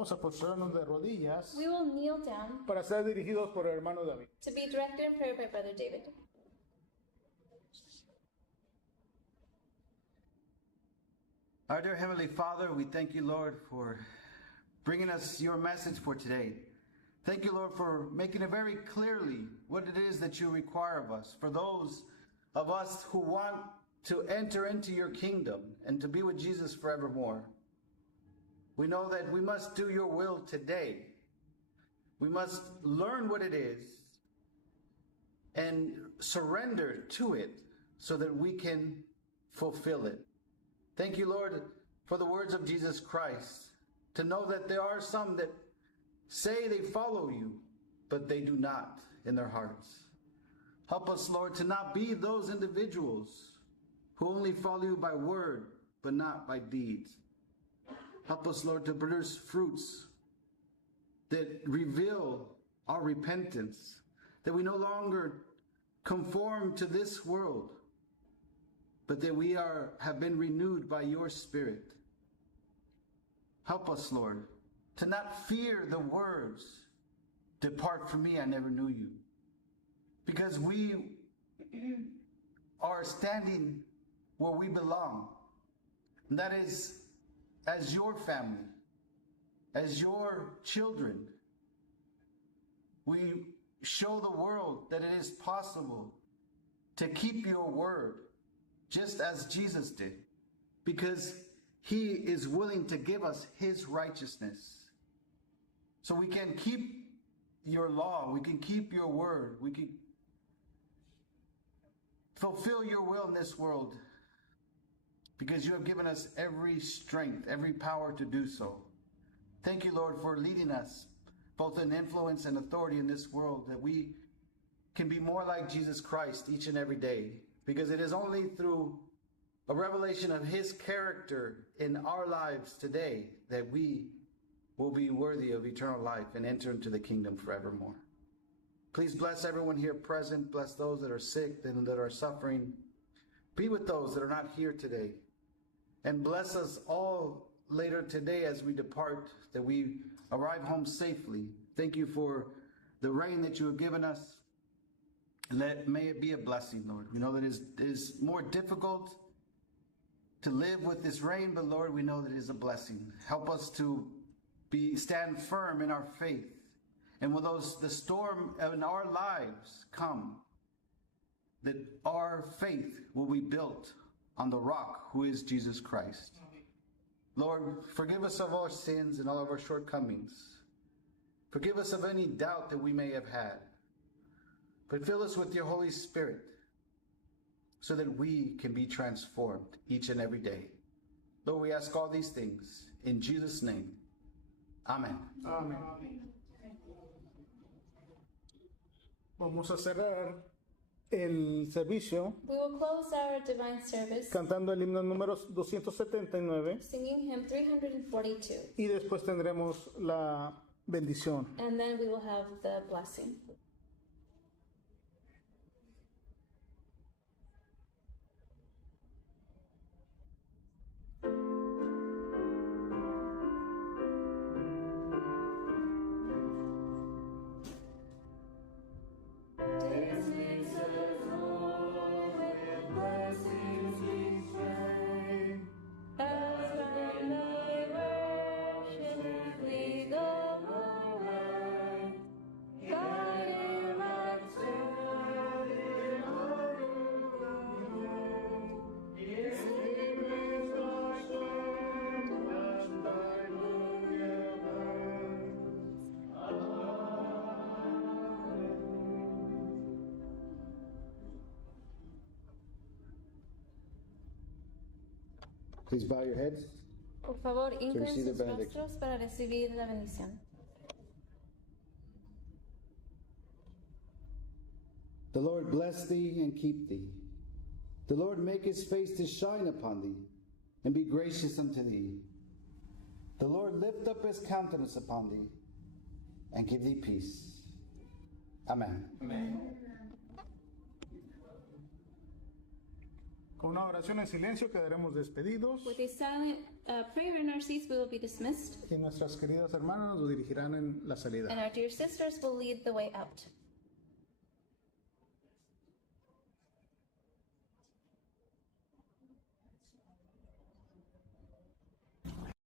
Vamos a postrarnos de rodillas We will kneel down para ser dirigidos por el hermano David. to be directed in prayer by Brother David. Our dear Heavenly Father, we thank you, Lord, for bringing us your message for today. Thank you, Lord, for making it very clearly what it is that you require of us. For those of us who want to enter into your kingdom and to be with Jesus forevermore, we know that we must do your will today. We must learn what it is and surrender to it so that we can fulfill it. Thank you, Lord, for the words of Jesus Christ, to know that there are some that say they follow you, but they do not in their hearts. Help us, Lord, to not be those individuals who only follow you by word, but not by deeds. Help us, Lord, to produce fruits that reveal our repentance, that we no longer conform to this world, but that we have been renewed by your Spirit. Help us, Lord, to not fear the words, "Depart from me, I never knew you." Because we are standing where we belong. And that is as your family, as your children. We show the world that it is possible to keep your word just as Jesus did, because he is willing to give us his righteousness. So we can keep your law, we can keep your word, we can fulfill your will in this world, because you have given us every strength, every power to do so. Thank you, Lord, for leading us both in influence and authority in this world, that we can be more like Jesus Christ each and every day, because it is only through a revelation of his character in our lives today that we will be worthy of eternal life and enter into the kingdom forevermore. Please bless everyone here present. Bless those that are sick and that are suffering. Be with those that are not here today. And bless us all later today as we depart, that we arrive home safely. Thank you for the rain that you have given us. And may it be a blessing, Lord. We know that it is more difficult to live with this rain, but Lord, we know that it is a blessing. Help us to stand firm in our faith. And when the storm in our lives come, that our faith will be built on the rock who is Jesus Christ. Lord, forgive us of our sins and all of our shortcomings. Forgive us of any doubt that we may have had. But fill us with your Holy Spirit so that we can be transformed each and every day. Lord, we ask all these things in Jesus' name. Amen. Amén. Vamos a cerrar el servicio We will close our divine service cantando el himno número 279 singing hymn 342, y después tendremos la bendición. and then we will have the blessing. Please bow your heads. Por favor, hinquen receive the sus benediction. rostros para recibir la bendición. The Lord bless thee and keep thee. The Lord make his face to shine upon thee and be gracious unto thee. The Lord lift up his countenance upon thee and give thee peace. Amen. Con una oración en silencio quedaremos despedidos With a silent prayer in our seats, we will be dismissed, y nuestras queridas hermanas nos dirigirán en la salida. and our dear sisters will lead the way out.